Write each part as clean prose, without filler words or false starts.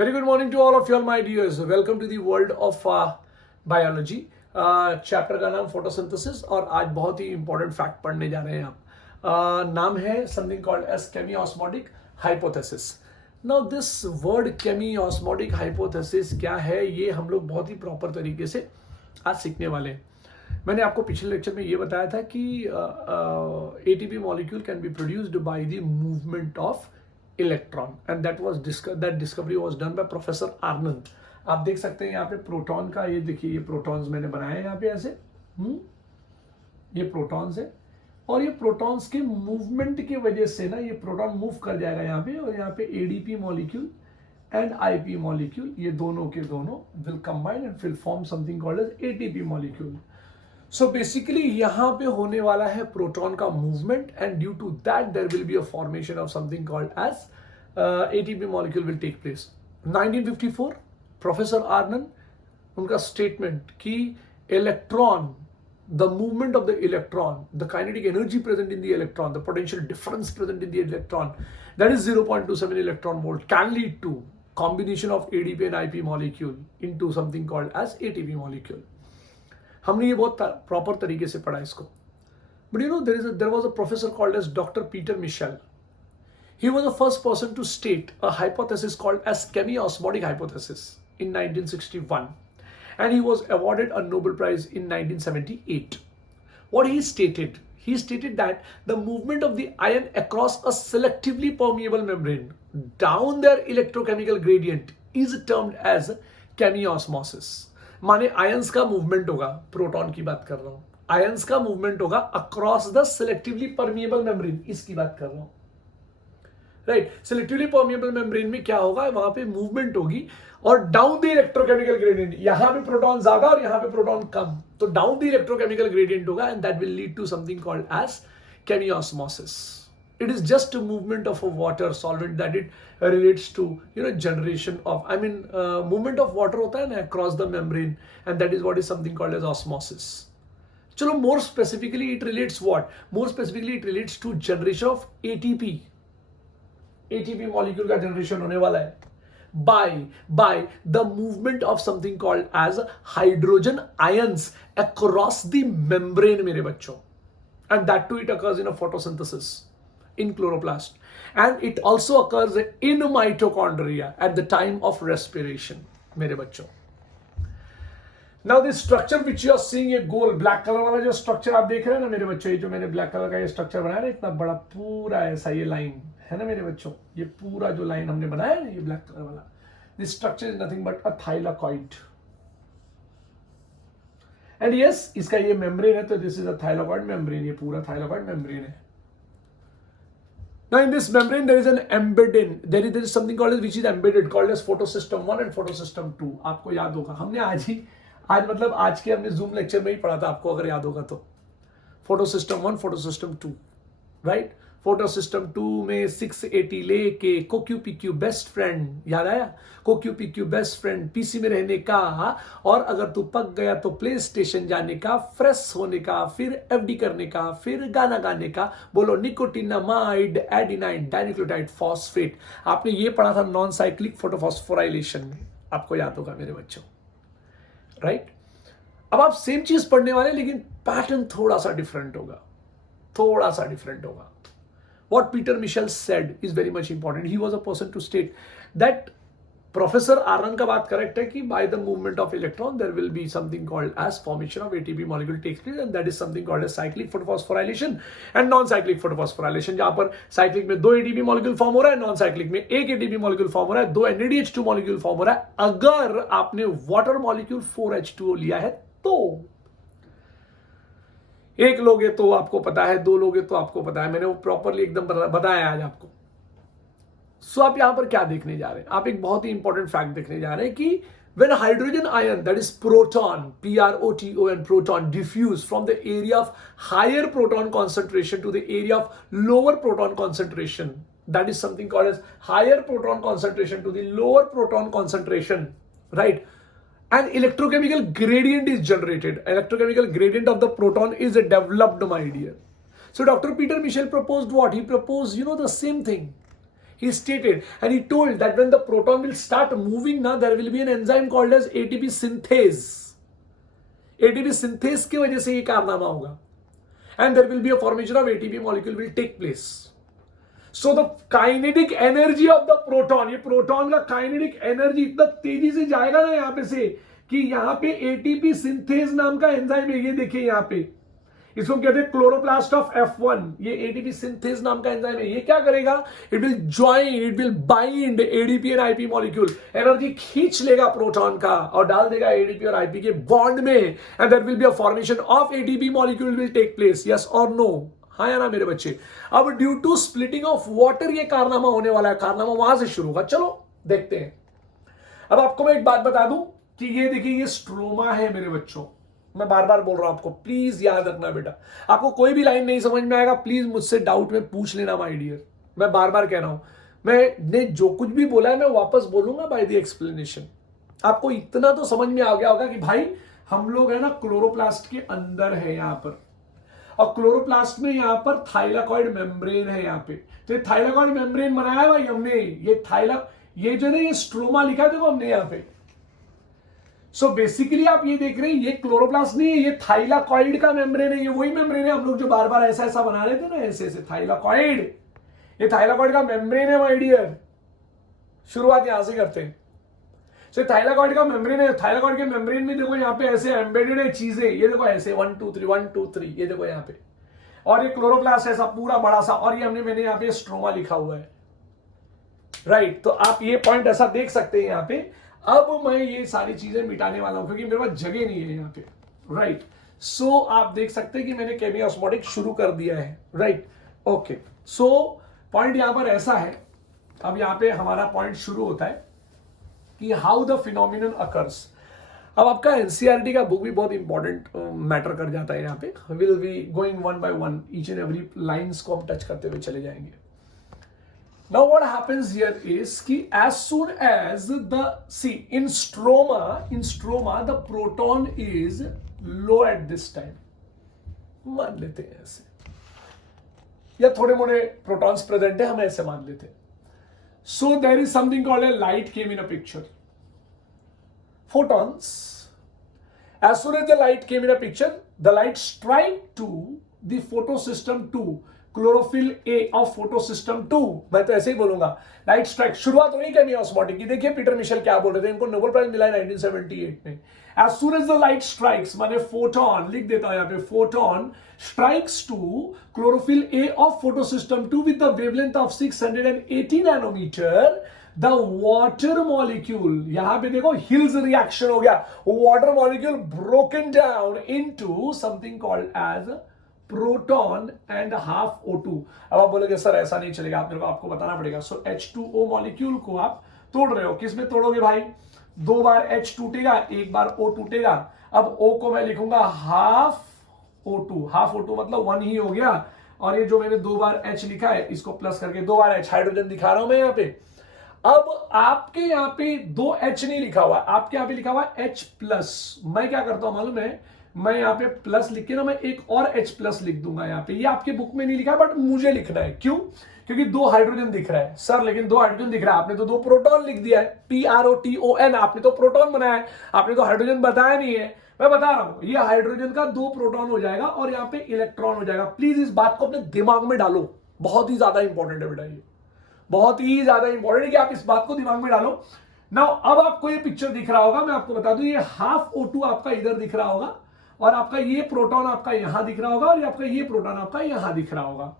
Very good morning to all of you all my dears. Welcome to the world of biology. Chapter का नाम photosynthesis और आज बहुत ही important fact पढ़ने जा रहे हैं आप. नाम है something called as chemiosmotic hypothesis. Now this word chemiosmotic hypothesis क्या है, ये हम लोग बहुत ही प्रॉपर तरीके से आज सीखने वाले हैं. मैंने आपको पिछले लेक्चर में ये बताया था कि ATP molecule can be produced by the movement of electron and that discovery was done by professor Anand. आप देख सकते हैं यहाँ पे प्रोटॉन का, ये देखिए ये प्रोटॉन्स मैंने बनाए हैं यहाँ पे ऐसे. ये प्रोटॉन्स है और ये प्रोटॉन्स के मूवमेंट की वजह से ना ये प्रोटॉन मूव कर जाएगा यहाँ पे, और यहाँ पे ADP molecule and IP molecule ये दोनों के दोनों will combine and will form something called as ATP molecule. So basically यहाँ पे होने वाला है प्रोटॉन का movement and due to that there will be a formation of something called as ATP molecule will take place. 1954 professor Anand उनका statement कि electron, the movement of the electron, the kinetic energy present in the electron, the potential difference present in the electron, that is 0.27 electron volt, can lead to combination of ADP and IP molecule into something called as ATP molecule. हमने ये बहुत proper तरीके से पढ़ा इसको. But you know there was a professor called as Dr. Peter Michel. He was the first person to state a hypothesis called as chemiosmotic hypothesis in 1961. And he was awarded a Nobel Prize in 1978. What he stated that the movement of the ion across a selectively permeable membrane down their electrochemical gradient is termed as chemiosmosis. माने ions का movement होगा, proton की बात कर रहा हूं, ions का movement होगा across the selectively permeable membrane, इसकी बात कर रहा हूं. राइट, सेलेक्टिवली परमिएबल मेम्ब्रेन में क्या होगा, वहां पे मूवमेंट होगी और डाउन द इलेक्ट्रोकेमिकल ग्रेडियंट, यहां पे प्रोटॉन ज्यादा और यहां पे प्रोटॉन कम, तो डाउन द इलेक्ट्रोकेमिकल ग्रेडियंट होगा and that will lead to something called as chemiosmosis. It is just a movement of a water solvent that it relates to, generation of, movement of water होता है ना across the membrane, and that is what is something called as osmosis. चलो more specifically it relates what? More specifically it relates to generation of ATP. ATP molecule का generation होने वाला है by the movement of something called as hydrogen ions across the membrane मेरे बच्चों, and that too it occurs in a photosynthesis in chloroplast, and it also occurs in mitochondria at the time of respiration मेरे बच्चों. Now this structure which you are seeing, ये गोल black colour वाला जो structure आप देख रहे हैं ना मेरे बच्चों, ये जो मैंने ब्लैक कलर का ये स्ट्रक्चर बनाया ना, इतना बड़ा पूरा ऐसा ये लाइन है ना मेरे बच्चों, ये पूरा जो लाइन हमने बनाया है ना ये ब्लैक कलर वाला, this structure is nothing but a thylakoid. And yes, इसका ये मेम्ब्रेन है, तो this is a thylakoid membrane, ये पूरा थाइलाकॉइड मेम्ब्रेन है. Now in this membrane there is an embedded, there is something called which is embedded called as photosystem 1 and photosystem 2. आपको याद होगा, हमने आज के हमने जूम लेक्चर में ही पढ़ा था, आपको अगर याद होगा तो. Photosystem 1, photosystem 2, right. फोटोसिस्टम 2 में 680 लेके कोक्यूपीक्यू बेस्ट फ्रेंड, याद आया, कोक्यूपीक्यू बेस्ट फ्रेंड, पीसी में रहने का, और अगर तू पक गया तो प्ले स्टेशन जाने का, फ्रेश होने का, फिर एफडी करने का, फिर गाना गाने का, बोलो निकोटिनामाइड एडिनाइन डाइन्यूक्लियोटाइड फॉस्फेट. आपने ये पढ़ा था नॉन साइक्लिक फोटोफॉस्फोराइलेशन में, आपको याद होगा मेरे बच्चों, राइट. अब आप सेम चीज पढ़ने वाले, लेकिन पैटर्न थोड़ा सा डिफरेंट होगा. What Peter Michel said is very much important. He was a person to state that Professor Arnn का बात करेक्ट है कि by the movement of electron there will be something called as formation of ATP molecule takes place, and that is something called as cyclic photophosphorylation and non-cyclic photophosphorylation. जहां पर cyclic में 2 ATP molecule form हो रहा है, non-cyclic में 1 ATP molecule form हो रहा है, 2 NADH2 molecule फॉर्म हो रहा है. अगर आपने water molecule 4H2O लिया है तो एक लोगे तो आपको पता है, 2 लोगे तो आपको पता है, मैंने वो प्रॉपरली एकदम बताया आज आपको. सो आप यहां पर क्या देखने जा रहे हैं, आप एक बहुत ही इंपॉर्टेंट फैक्ट देखने जा रहे हैं कि when a hydrogen ion, that is proton, proton, proton, diffuse from the area of higher proton concentration to the area of lower proton concentration, that is something called as higher proton concentration to the lower proton concentration, right. An electrochemical gradient is generated. Electrochemical gradient of the proton is developed, my dear. So Dr. Peter Michel proposed what? He proposed, the same thing. He stated and he told that when the proton will start moving, now there will be an enzyme called as ATP synthase. ATP synthase की वजह से ये कारनामा होगा, and there will be a formation of ATP molecule will take place. So the kinetic energy of the proton, ये proton का kinetic energy इतना तेजी से जाएगा ना यहाँ पे से कि यहाँ पे एटीपी सिंथेज नाम का एंजाइम है, ये देखिए यहाँ पे, इसको कहते हैं क्लोरोप्लास्ट ऑफ F1, ये एटीपी सिंथेज नाम का एंजाइम है। ये क्या करेगा, it will join, it will bind ADP and IP molecule, energy खींच लेगा प्रोटॉन का और डाल देगा एडीपी और आईपी के बॉन्ड में, and there will be a formation of ATP molecule will take place. Yes और नो, हाँ या ना मेरे बच्चे। अब due to splitting of water ये कारनामा होने वाला है, कारनामा वहां से शुरू होगा। चलो देखते हैं। अब आपको मैं एक बात बता दूं कि ये देखिए, ये स्ट्रोमा है मेरे बच्चों, मैं बार बार बोल रहा हूं आपको, प्लीज याद रखना बेटा। आपको कोई भी लाइन नहीं समझ में आएगा, प्लीज मुझसे डाउट में पूछ लेना माय डियर। मैं बार बार कह रहा हूं, मैंने जो कुछ भी बोला है मैं वापस बोलूंगा बाय द एक्सप्लेनेशन। आपको इतना तो समझ में आ गया होगा कि भाई हम लोग है ना क्लोरोप्लास्ट के अंदर है यहाँ पर, और क्लोरोप्लास्ट में यहां पर थाइलाकॉइड मेम्ब्रेन है यहाँ पे। तो ये थाइलाकॉइड मेम्ब्रेन बनाया है भाई हमने, ये जो ना ये स्ट्रोमा लिखा है देखो हमने यहाँ पे। सो बेसिकली आप ये देख रहे हैं, ये क्लोरोप्लास्ट नहीं है, ये थाइलाकॉइड का मेम्ब्रेन है। ये वही मेम्ब्रेन है हम लोग जो बार बार ऐसा ऐसा बना रहे थे ना, ऐसे ऐसे थाइलाकॉइड, ये थाइलाकॉइड का मेम्ब्रेन है माय डियर। शुरुआत यहां से करते हैं। सो थाइलाकॉइड का मेम्ब्रेन है, थाइलाकॉइड के मेम्ब्रेन में देखो यहाँ पे ऐसे एम्बेडेड है चीजें, ये देखो ऐसे 1 2 3 1 2 3, ये देखो यहाँ पे, और ये क्लोरोप्लास्ट ऐसा पूरा बड़ा सा, और ये मैंने यहाँ पे स्ट्रोमा लिखा हुआ है, राइट। तो आप ये पॉइंट ऐसा देख सकते हैं यहाँ पे। अब मैं ये सारी चीजें मिटाने वाला हूं क्योंकि मेरे पास जगह नहीं है यहाँ पे, राइट। सो आप देख सकते हैं कि मैंने केमी ऑस्मोटिक शुरू कर दिया है, राइट। ओके, सो पॉइंट यहां पर ऐसा है, अब यहाँ पे हमारा पॉइंट शुरू होता है कि हाउ द फिनोमिनन अकर्स। अब आपका एनसीईआरटी का बुक भी बहुत इंपॉर्टेंट मैटर कर जाता है यहाँ पे। Will be going one by one, each and every lines को हम टच करते हुए चले जाएंगे। Now what happens here is कि as soon as the in stroma the proton is low at this time, मान लेते हैं ऐसे, या थोड़े मोड़े प्रोटॉन्स प्रेजेंट है हम ऐसे मान लेते हैं। So there is something called a light came in a picture, photons. As soon as the light came in a picture, the light strike to the photosystem 2, chlorophyll A of photosystem 2, मैं तो ऐसे ही बोलूंगा, light strike. शुरुआत हुई केमी osmotic की। देखिए Peter Michel क्या बोल रहे थे, इनको नोबेल प्राइज मिला है 1978 में। As soon as the light strikes, माने फोटोन, लिख देता हूं यहाँ पे, photon strikes to chlorophyll A of photosystem 2 with the wavelength of 680 nanometer, the water molecule, यहां पे देखो हिल्स रिएक्शन हो गया, water molecule broken down into something called as proton and half O2। अब आप बोलोगे सर ऐसा नहीं चलेगा, आपको बताना पड़ेगा। सो H2O मॉलिक्यूल को आप तोड़ रहे हो, किस में तोड़ोगे भाई, 2 बार H टूटेगा, 1 बार O टूटेगा। अब O को मैं लिखूंगा हाफ O2, हाफ O2 मतलब 1 ही हो गया, और ये जो मैंने 2 बार H लिखा है इसको प्लस करके 2 बार H, हाइड्रोजन दिखा रहा हूं मैं यहाँ पे। अब आपके यहाँ पे 2 H नहीं लिखा हुआ, आपके यहाँ पे लिखा हुआ H प्लस। मैं क्या करता हूं मालूम है, मैं यहाँ पे प्लस लिख के ना मैं एक और H प्लस लिख दूंगा यहाँ पे। ये आपके बुक में नहीं लिखा है बट मुझे लिखना है, क्यों, क्योंकि 2 हाइड्रोजन दिख रहा है सर, लेकिन 2 हाइड्रोजन दिख रहा है, आपने तो 2 प्रोटॉन लिख दिया है, PROTON, आपने तो प्रोटॉन बनाया है, आपने तो हाइड्रोजन बताया नहीं है। मैं बता रहा हूं, ये हाइड्रोजन का 2 प्रोटॉन हो जाएगा और यहाँ पे इलेक्ट्रॉन हो जाएगा। प्लीज इस बात को अपने दिमाग में डालो, बहुत ही ज्यादा इंपॉर्टेंट है बेटा, ये बहुत ही ज्यादा इंपॉर्टेंट है कि आप इस बात को दिमाग में डालो। नाउ अब आपको ये पिक्चर दिख रहा होगा, मैं आपको बता दूं, ये हाफ O2 आपका इधर दिख रहा होगा, और आपका ये प्रोटॉन आपका यहां दिख रहा होगा, और आपका ये प्रोटॉन आपका यहां दिख रहा होगा।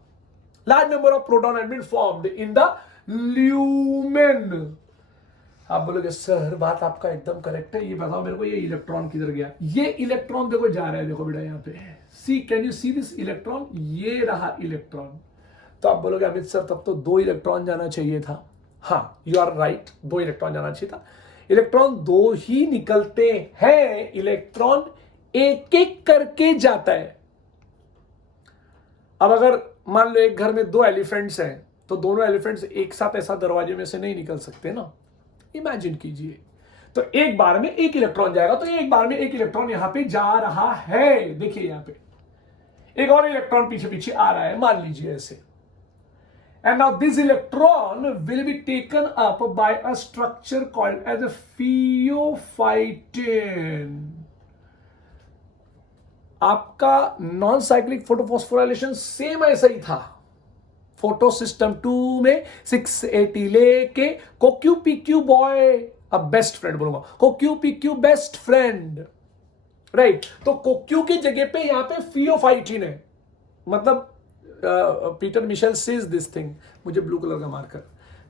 Large number of proton have been formed in the lumen. आप बोलोगे सर बात आपका एकदम करेक्ट है, ये बताओ मेरे को ये इलेक्ट्रॉन किधर गया। ये इलेक्ट्रॉन देखो जा रहा है, देखो बेटा यहाँ पे, see can you see this electron, ये रहा इलेक्ट्रॉन। तो आप बोलोगे अमित सर तब तो 2 इलेक्ट्रॉन जाना चाहिए था। हाँ, यू आर राइट, 2 इलेक्ट्रॉन जाना चाहिए था। इलेक्ट्रॉन 2 ही निकलते हैं, इलेक्ट्रॉन एक एक करके जाता है। अब अगर मान लो एक घर में 2 एलिफेंट्स हैं, तो दोनों एलिफेंट्स एक साथ ऐसा दरवाजे में से नहीं निकल सकते ना, इमेजिन कीजिए। तो एक बार में 1 इलेक्ट्रॉन जाएगा, तो एक बार में 1 इलेक्ट्रॉन यहां पे जा रहा है, देखिए यहां पे एक और इलेक्ट्रॉन पीछे पीछे आ रहा है, मान लीजिए ऐसे। And now this electron will be taken up by a structure called as a pheophytin. आपका नॉन साइक्लिक फोटोफॉस्फोराइलेशन सेम ऐसा ही था। फोटो सिस्टम 2 में 680 लेके कोक्यू पीक्यू बॉय, अब बेस्ट फ्रेंड बोलूंगा, CoQ PQ best friend, right. तो CoQ की जगह पे यहां पे फियोफाइटिन है। मतलब Peter Mitchell says this thing, मुझे ब्लू कलर का marker,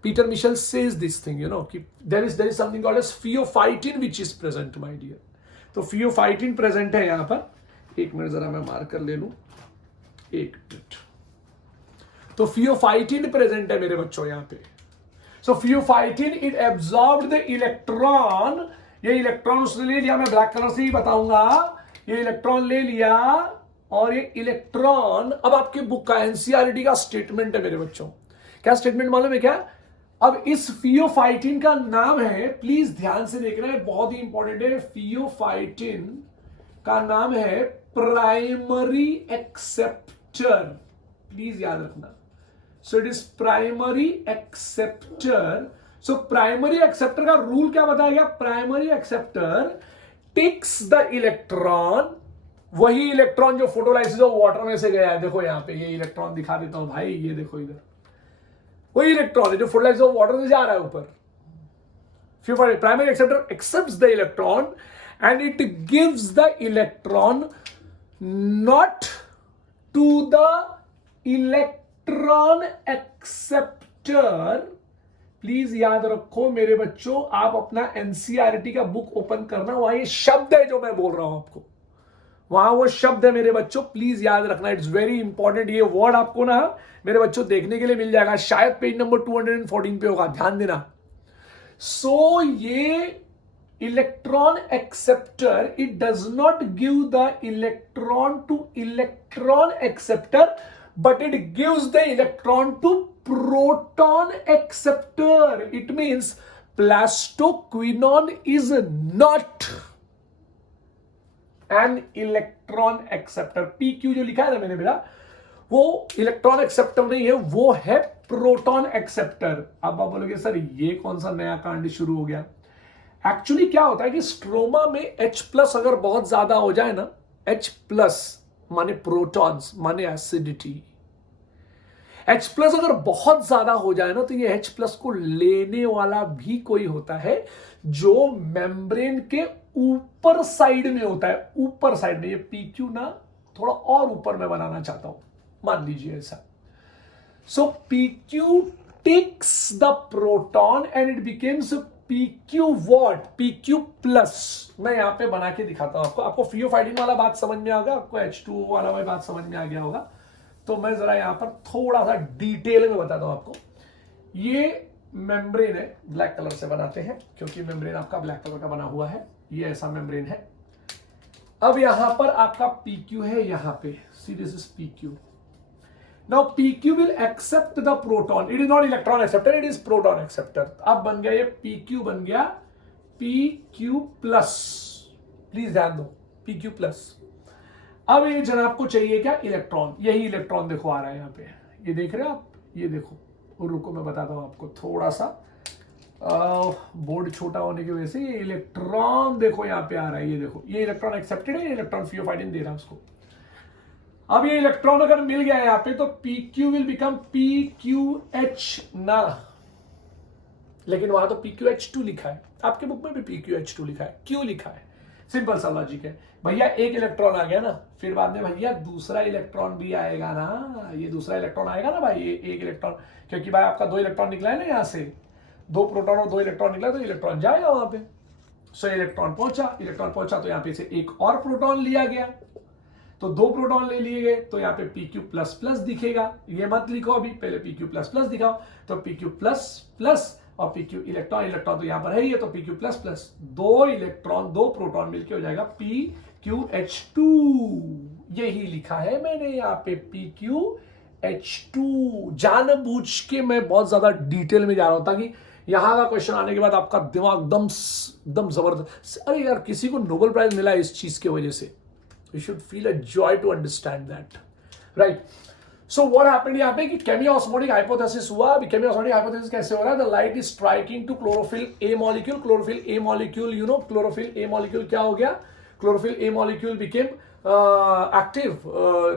Peter Mitchell says this thing, you know, कि there is something called as pheophytin which is present my dear. तो फियोफाइटिन प्रेजेंट है यहां पर। एक मिनट जरा मैं मार्कर ले लूं, एक मिनट। तो फियोफाइटिन प्रेजेंट है मेरे बच्चों यहां पे। So pheophytin it absorbed the electron, ये इलेक्ट्रॉन उसने ले लिया, मैं ब्लैक कलर से ही बताऊंगा, ये इलेक्ट्रॉन ले लिया और ये इलेक्ट्रॉन, अब आपके बुक का एनसीईआरटी का स्टेटमेंट है मेरे बच्चों। क्या स्टेटमेंट मालूम है क्या? अब इस फियोफाइटिन का नाम है, प्लीज ध्यान से देखना है, बहुत ही इंपॉर्टेंट है। फियोफाइटिन का नाम है प्राइमरी एक्सेप्टर, प्लीज याद रखना। So it is primary acceptor. So primary acceptor का रूल क्या बताया गया? Primary acceptor takes the electron, वही इलेक्ट्रॉन जो फोटोलाइसिस ऑफ वाटर में से गया है, देखो यहां पे ये इलेक्ट्रॉन दिखा देता हूं भाई, ये देखो इधर, वही इलेक्ट्रॉन है जो फोटोलाइसिस ऑफ वाटर से जा रहा है ऊपर। Primary acceptor accepts the electron and it gives the electron not to the electron acceptor। Please याद रखो मेरे बच्चों, आप अपना एनसीईआरटी का बुक ओपन करना, वहां ये शब्द है जो मैं बोल रहा हूं आपको, वहां वो शब्द है मेरे बच्चों, प्लीज याद रखना, इट्स वेरी इंपॉर्टेंट। ये वर्ड आपको ना मेरे बच्चों देखने के लिए मिल जाएगा, शायद पेज नंबर 214 पे होगा, ध्यान देना। सो ये electron acceptor, it does not give the electron to electron acceptor, but it gives the electron to proton acceptor. It means plastoquinone is not an electron acceptor। PQ जो लिखा है ना मैंने मेरा, वो इलेक्ट्रॉन एक्सेप्टर नहीं है, वो है प्रोटॉन एक्सेप्टर। अब आप बोलोगे सर ये कौन सा नया कांड शुरू हो गया? एक्चुअली क्या होता है कि स्ट्रोमा में H+ अगर बहुत ज्यादा हो जाए ना, H+ माने प्रोटॉन्स माने एसिडिटी, H+ अगर बहुत ज्यादा हो जाए ना, तो ये H+ को लेने वाला भी कोई होता है जो मेम्ब्रेन के ऊपर साइड में होता है, ऊपर साइड में। ये PQ ना थोड़ा और ऊपर में बनाना चाहता हूं, मान लीजिए ऐसा। So PQ takes the proton and it becomes PQ what? PQ+। मैं यहां पे बना के दिखाता हूं आपको। आपको फियोफाइटिन वाला बात समझ में आ गया, आपको H2O वाला बात समझ में आ गया होगा। तो मैं जरा यहां पर थोड़ा सा डिटेल में बताता हूं आपको। ये मेम्ब्रेन है, ब्लैक कलर से बनाते हैं क्योंकि मेम्ब्रेन आपका ब्लैक कलर का बना हुआ है, ये ऐसा मेम्ब्रेन है। अब यहां पर आपका PQ है, यहां पे see this is PQ। Now PQ will accept the proton. It is not electron acceptor, it is proton acceptor। अब बन गया ये PQ, बन गया PQ+। प्लीज ध्यान दो, PQ+। अब ये जनाब को चाहिए क्या? इलेक्ट्रॉन। यही इलेक्ट्रॉन देखो आ रहा है यहाँ पे, ये देख रहे हो आप, ये देखो। और रुको मैं बताता हूं आपको, थोड़ा सा बोर्ड छोटा होने की वजह से ये इलेक्ट्रॉन देखो यहाँ पे आ रहा है, ये देखो, ये इलेक्ट्रॉन एक्सेप्टेड है, इलेक्ट्रॉन फियोफाइटिन दे रहा है उसको। अब ये इलेक्ट्रॉन अगर मिल गया यहाँ पे तो PQ विल बिकम PQH ना, लेकिन वहां तो PQH2 लिखा है, आपके बुक में भी PQH2 लिखा है। क्यों लिखा है? सिंपल सा लॉजिक है भैया, एक इलेक्ट्रॉन आ गया ना, फिर बाद में भैया दूसरा इलेक्ट्रॉन भी आएगा ना, ये दूसरा इलेक्ट्रॉन आएगा ना भाई, ये एक इलेक्ट्रॉन, क्योंकि भाई आपका 2 इलेक्ट्रॉन निकला है ना, यहाँ से 2 प्रोटॉन और 2 इलेक्ट्रॉन निकला, तो इलेक्ट्रॉन जाएगा वहां पे। सो इलेक्ट्रॉन पहुंचा तो यहाँ पे से एक और प्रोटॉन लिया गया, तो 2 प्रोटॉन ले लिए गए, तो यहाँ पे PQ++ दिखेगा। ये मत लिखो अभी, पहले PQ++ दिखाओ। तो PQ++ और PQ इलेक्ट्रॉन तो यहाँ पर है ही है, तो PQ++, 2 इलेक्ट्रॉन 2 प्रोटॉन मिलके हो जाएगा PQH2। यही लिखा है मैंने यहाँ पे PQH2। जानबूझ के मैं बहुत ज्यादा डिटेल में जा रहा हूं ताकि यहां का क्वेश्चन आने के बाद आपका दिमाग एकदम जबरदस्त, अरे यार किसी को नोबेल प्राइज मिला इस चीज की वजह से, you should feel a joy to understand that, right? So what happened यहाँ पे कि केमियोस्मोटिक हाइपोथेसिस हुआ। अभी केमियोस्मोटिक हाइपोथेसिस कैसे हो रहा है? The light is striking to chlorophyll A molecule, chlorophyll A molecule, you know chlorophyll A molecule क्या हो गया? Chlorophyll A molecule became active,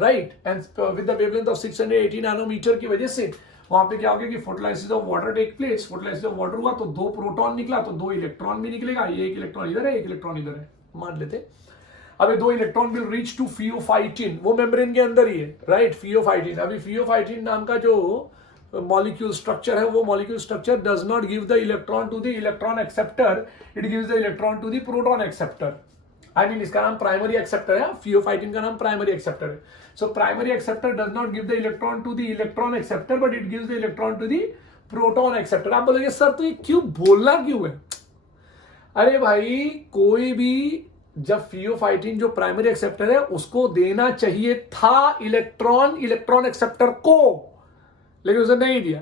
right, and with the wavelength of 680 nanometer की वजह से वहां पे क्या हो गया कि photolysis of water take place. Photolysis of water हुआ तो 2 प्रोटॉन निकला, तो 2 इलेक्ट्रॉन भी निकलेगा। ये एक इलेक्ट्रॉन इधर है, एक इलेक्ट्रॉन इधर है, मान लेते। अब ये 2 electron will reach to pheophytin, वो मेम्ब्रेन के अंदर ही है, राइट, फियोफाइटिन। अभी फियोफाइटिन नाम का जो मॉलिक्यूल स्ट्रक्चर है, वो molecule structure does not give the electron to the electron acceptor, it gives the electron to the proton acceptor. I mean इसका नाम प्राइमरी एक्सेप्टर है, फियोफाइटिन का नाम प्राइमरी एक्सेप्टर है। So primary acceptor does not give the electron to the electron acceptor, but it gives the electron to the proton acceptor. आप बोलोगे sir तो ये क्यों बोलना क्यों है? अरे भाई, कोई भी जब फियोफाइटिन जो प्राइमरी एक्सेप्टर है उसको देना चाहिए था इलेक्ट्रॉन इलेक्ट्रॉन एक्सेप्टर को, लेकिन उसने नहीं दिया,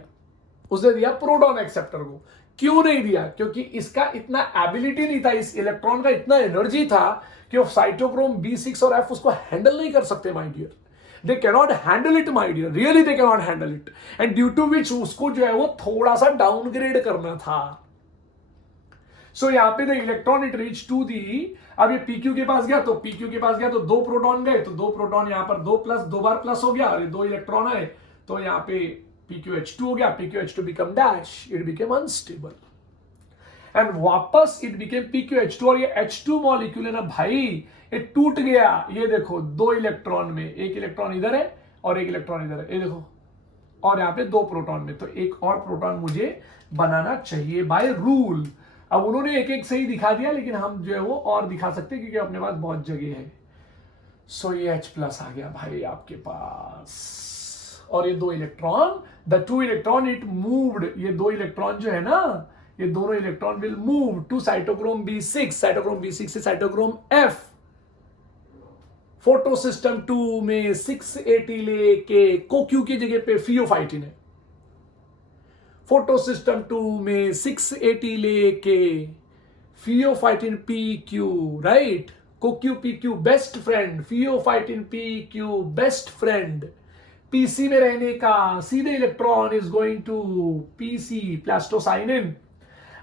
उसने दिया प्रोटॉन एक्सेप्टर को। क्यों नहीं दिया? क्योंकि इसका इतना एबिलिटी नहीं था, इस इलेक्ट्रॉन का इतना एनर्जी था कि वो साइटोक्रोम B6 और F उसको हैंडल नहीं कर सकते my dear. They cannot handle it my dear, really they cannot handle it, and due to which उसको जो है वो थोड़ा सा डाउनग्रेड करना था। सो यहां पे the electron it reach to the, अब ये PQ के पास गया तो PQ के पास गया तो 2 प्रोटॉन गए, तो 2 प्रोटॉन यहां पर 2 प्लस 2 बार प्लस हो गया, और 2 इलेक्ट्रॉन आए तो यहां पे PQH2 हो गया। PQH2 become dash, it became unstable, and वापस इट बिकेम PQH2, और ये H2 मॉलिक्यूल है ना भाई, ये टूट गया। ये देखो 2 इलेक्ट्रॉन में, एक इलेक्ट्रॉन इधर है और एक इलेक्ट्रॉन इधर है, ये देखो, और यहाँ पे 2 प्रोटॉन में, तो एक और प्रोटॉन मुझे बनाना चाहिए बाय रूल। अब उन्होंने एक एक सही दिखा दिया, लेकिन हम जो है वो और दिखा सकते हैं क्योंकि अपने पास बहुत जगह है। सो ये H+ आ गया भाई आपके पास, और ये 2 electron, the 2 electron it moved, ये 2 इलेक्ट्रॉन जो है ना, ये दोनों electron will move to cytochrome B6, cytochrome B6 से साइटोक्रोम F। फोटो सिस्टम 2 में 680 लेके कोक्यू की जगह पे फियोफाइटिन है। फोटो सिस्टम 2 में 680 लेके pheophytin PQ, right, CoQ PQ best friend, pheophytin PQ best friend. PC में रहने का सीधे electron is going to PC, plastocyanin.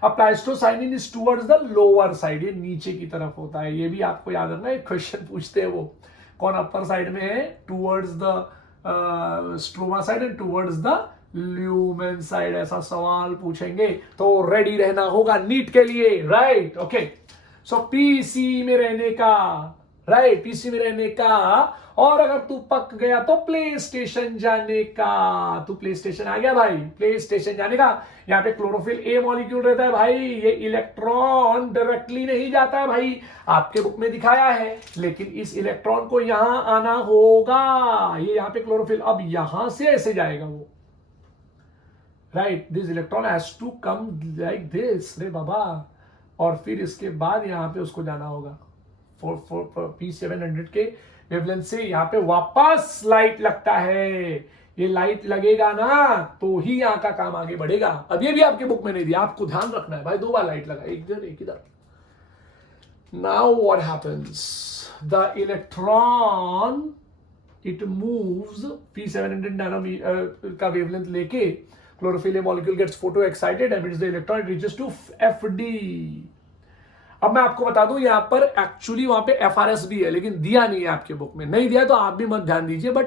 अब plastocyanin is towards the lower side, ये नीचे की तरफ होता है। ये भी आपको याद रखना, एक क्वेश्चन पूछते हैं वो, कौन अपर साइड में है? Towards the stroma side and towards the lumen side, ऐसा सवाल पूछेंगे तो रेडी रहना होगा नीट के लिए, राइट, ओके। सो PC में रहने का, राइट, PC में रहने का, और अगर तू पक गया तो प्ले स्टेशन जाने का। तू प्ले स्टेशन आ गया भाई, प्ले स्टेशन जाने का। यहाँ पे क्लोरोफिल ए मॉलिक्यूल रहता है भाई, ये इलेक्ट्रॉन डायरेक्टली नहीं जाता है भाई, आपके बुक में दिखाया है, लेकिन इस इलेक्ट्रॉन को यहां आना होगा। ये यहाँ पे क्लोरोफिल, अब यहां से ऐसे जाएगा वो, right, this electron has to come like this, रे बाबा, और फिर इसके बाद यहां पे उसको जाना होगा P700 के वेवलेंथ से यहाँ पे वापस लाइट लगता है। ये लाइट लगेगा ना तो ही यहाँ का काम आगे बढ़ेगा। अब ये भी आपके बुक में नहीं दिया, आपको ध्यान रखना है भाई, 2 बार लाइट लगा, एक इधर एक इधर। Now what happens, the electron it moves P700 nanometer का वेवलेंथ लेके, chlorophyll molecule gets photo excited, emits the electron, it reaches to FD। अब मैं आपको बता दूं, यहां पर एक्चुअली वहां पे FRS भी है, लेकिन दिया नहीं है आपके बुक में, नहीं दिया तो आप भी मत ध्यान दीजिए, बट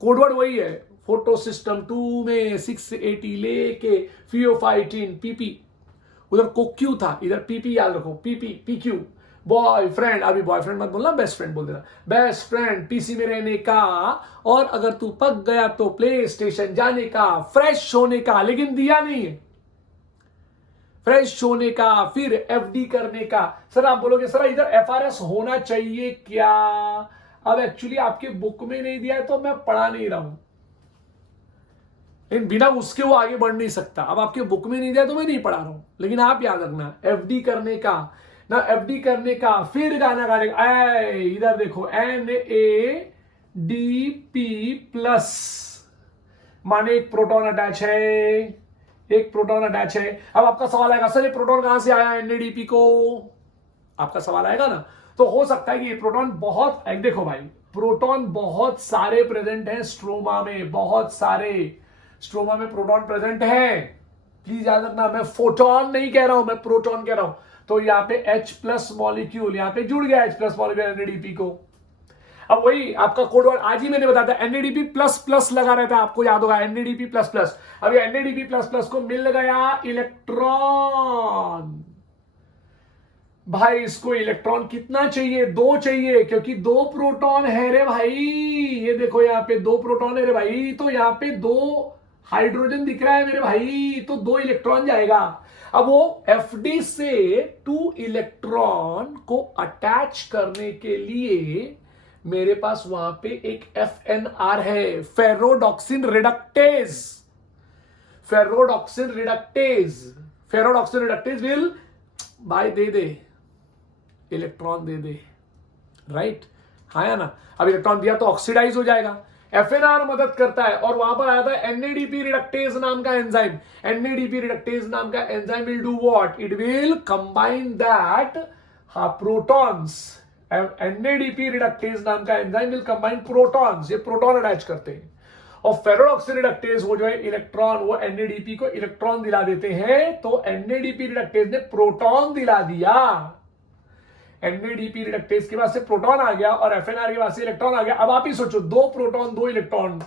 कोडवर्ड वही है। फोटो सिस्टम 2 में 680 लेके फियोफाइटिन PP, उधर कोक्यू था, इधर PP, याद रखो, PQ बॉयफ्रेंड, अभी बॉयफ्रेंड मत बोलना, बेस्ट फ्रेंड बोल देना, बेस्ट फ्रेंड PC में रहने का, और अगर तू पक गया तो प्ले स्टेशन जाने का, फ्रेश होने का, लेकिन दिया नहीं है, फ्रेश होने का, फिर FD करने का। सर आप बोलोगे सर इधर FRS होना चाहिए क्या? अब एक्चुअली आपके बुक में नहीं दिया है तो मैं पढ़ा नहीं रहा हूं, लेकिन बिना उसके वो आगे बढ़ नहीं सकता। अब आपके बुक में नहीं दिया तो मैं नहीं पढ़ा रहा हूं, लेकिन आप याद रखना, FD करने का ना, FD करने का, फिर गाना गाने का, इधर देखो NADP+, माने एक प्रोटॉन अटैच है, एक प्रोटॉन अटैच है। अब आपका सवाल आएगा सर ये प्रोटॉन कहां से आया NADP को, आपका सवाल आएगा ना, तो हो सकता है कि ये प्रोटॉन बहुत, देखो भाई प्रोटॉन बहुत सारे प्रेजेंट हैं स्ट्रोमा में, बहुत सारे स्ट्रोमा में प्रोटॉन प्रेजेंट है। प्लीज याद रखना, मैं फोटोन नहीं कह रहा हूं, मैं प्रोटॉन कह रहा हूं। तो यहाँ पे H+ मॉलिक्यूल यहाँ पे जुड़ गया, H+ मॉलिक्यूल NADP को। अब वही आपका कोड वर्ड आज ही मैंने बताया था, NADP++ लगा रहता है, आपको याद होगा NADP++। अब ये NADP++ को मिल गया इलेक्ट्रॉन। भाई इसको इलेक्ट्रॉन कितना चाहिए? 2 चाहिए, क्योंकि 2 प्रोटॉन है रे भाई। ये देखो यहाँ पे 2 प्रोटॉन है रे भाई, तो यहाँ पे 2 हाइड्रोजन दिख रहा है मेरे भाई, तो 2 इलेक्ट्रॉन जाएगा। अब वो FD से 2 इलेक्ट्रॉन को अटैच करने के लिए मेरे पास वहां पे एक FNR है, फेरोडॉक्सिन रिडक्टेज। फेरोडॉक्सिन रिडक्टेज विल भाई दे इलेक्ट्रॉन दे दे, राइट? हाँ या ना? अब इलेक्ट्रॉन दिया तो ऑक्सीडाइज हो जाएगा। FNR मदद करता है, और वहां पर आया था NADP रिडक्टेज नाम का एंजाइम। NADP रिडक्टेज नाम का enzyme will do what? It will combine that protons. NADP reductase नाम का एंजाइम विल कंबाइन प्रोटॉन्स, ये प्रोटॉन अटैच करते हैं। और फेरोडॉक्सिन रिडक्टेज वो जो है इलेक्ट्रॉन, वो NADP को इलेक्ट्रॉन दिला देते हैं। तो NADP रिडक्टेज ने प्रोटॉन दिला दिया। NADP रिडक्टेज के बाद से प्रोटॉन आ गया और FNR के बाद से इलेक्ट्रॉन आ गया। अब आप ही सोचो, 2 प्रोटॉन 2 इलेक्ट्रॉन,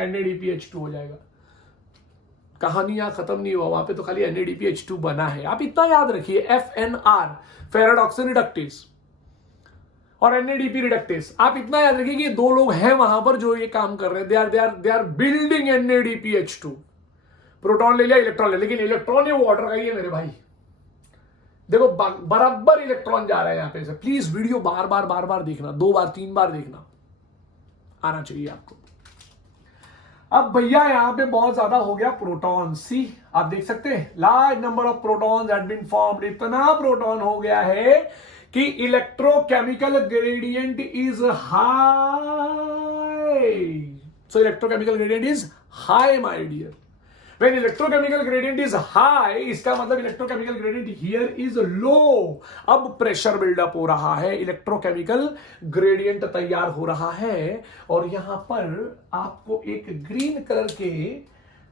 NADPH2 हो जाएगा। कहानी यहां खत्म नहीं हुआ, वहां पे तो खाली NADPH2 बना है। आप इतना याद रखिए, FNR फेरोडॉक्सिन रिडक्टेज और NADP रिडक्टेज, आप इतना याद रखिए कि 2 लोग हैं वहां पर जो ये काम कर रहे हैं। They are building NADPH2। Proton ले लिया, इलेक्ट्रॉन ले, लेकिन इलेक्ट्रॉन ये वाटर का ही है मेरे भाई। देखो बराबर इलेक्ट्रॉन जा रहा है यहां पे से। प्लीज वीडियो बार बार देखना, 2 बार 3 बार देखना, आना चाहिए आपको। अब भैया यहां पे बहुत ज्यादा हो गया प्रोटॉन। सी आप देख सकते हैं, large number of protons had been formed. इतना प्रोटॉन हो गया है कि electrochemical gradient is high. So electrochemical gradient is high my dear. When electrochemical gradient is high, इसका मतलब electrochemical gradient here is low। अब प्रेशर बिल्डअप हो रहा है, इलेक्ट्रोकेमिकल ग्रेडियंट तैयार हो रहा है। और यहां पर आपको एक ग्रीन कलर के,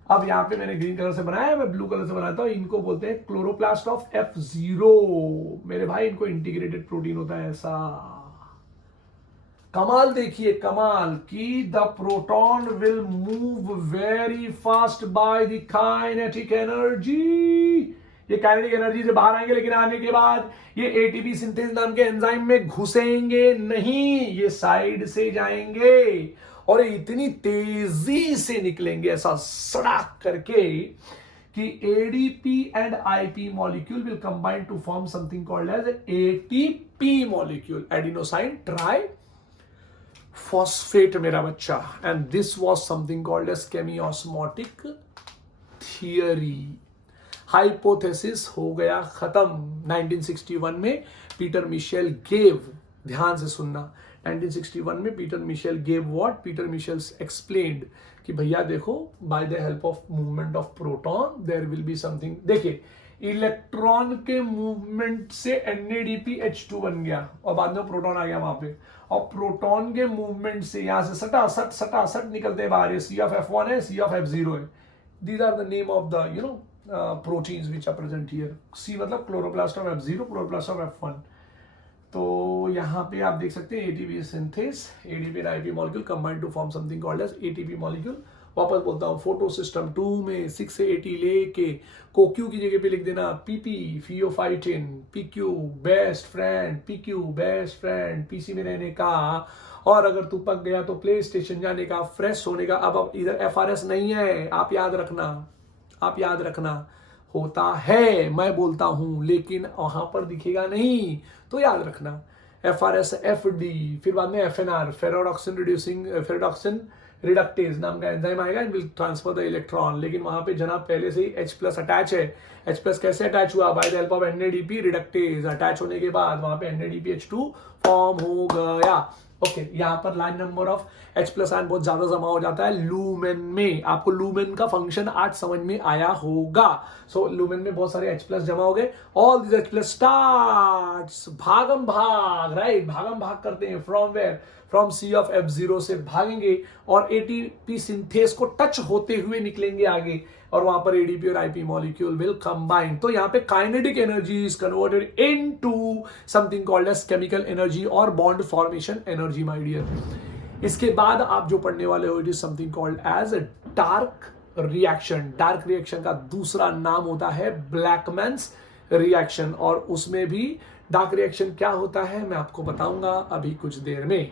अब यहां पे मैंने ग्रीन कलर से बनाया, मैं ब्लू कलर से बनाता हूं। इनको बोलते हैं क्लोरोप्लास्ट ऑफ F0 मेरे भाई। इनको इंटीग्रेटेड प्रोटीन होता है ऐसा। कमाल देखिए, कमाल की the proton will move very fast by the kinetic energy. ये काइनेटिक एनर्जी से बाहर आएंगे, लेकिन आने के बाद ये ATP सिंथेस नाम के एंजाइम में घुसेंगे नहीं, ये साइड से जाएंगे और इतनी तेजी से निकलेंगे ऐसा सड़क करके कि ADP and IP molecule will combine to form something called as ATP molecule, adenosine tri phosphate मेरा बच्चा। And this was something called as chemiosmotic theory. Hypothesis हो गया खत्म 1961 में। पीटर मिशेल गेव, ध्यान से सुनना, 1961 में Peter Mitchell gave what? Peter Mitchell explained कि भैया देखो, by the help of movement of proton there will be something. देखिए इलेक्ट्रॉन के मूवमेंट से NADPH2 बन गया और बाद में प्रोटॉन आ गया वहां पे। और प्रोटॉन के मूवमेंट से यहां से सटासट निकलते हैं बाहर। C of F1 है, C of F0 है। These are the name of the proteins which are present here. C मतलब chloroplast of F0, chloroplast of F1। तो यहाँ पे आप देख सकते हैं ATP synthase, ADP and IP molecule combined to form something called as ATP molecule. वापस बोलता हूँ, फोटो सिस्टम 2 में 6 से 80 लेके कोक्यू की जगह पे लिख देना PP, pheophytin, PQ best friend, PQ best friend, PC में रहने का। और अगर तू पक गया तो प्ले स्टेशन जाने का, फ्रेश होने का। अब इधर FRS नहीं है, आप याद रखना होता है, मैं बोलता हूं, लेकिन वहां पर दिखेगा नहीं, तो याद रखना FRS FD, फिर बाद में FNR फेरोडॉक्सिन रिडक्टेज नाम का एंजाइम आएगा and will transfer the electron. लेकिन वहां पे जनाब पहले से ही H+ अटैच है। H+ कैसे अटैच हुआ? Bye the help of NADP reductase. Attach होने के बाद वहां पे NADPH2 फॉर्म हो गया ओके यहाँ पर line number of H plus ion बहुत ज्यादा जमा हो जाता है लूमेन में। आपको लूमेन का फंक्शन आज समझ में आया होगा। सो लूमेन में बहुत सारे H प्लस जमा हो गए। All this H plus starts भागम भाग, राइट, भागम भाग करते हैं from where, from C of F0 से भागेंगे और ATP सिंथेस को टच होते हुए निकलेंगे आगे और वहां पर ADP और IP मॉलिक्यूल विल कंबाइन। तो यहाँ पे kinetic energy is converted into something called as chemical energy और bond formation energy my dear. इसके बाद आप जो पढ़ने वाले हो it is something called as dark reaction. Dark reaction का दूसरा नाम होता है ब्लैकमैन्स रिएक्शन और उसमें भी डार्क रिएक्शन क्या होता है मैं आपको बताऊंगा अभी कुछ देर में।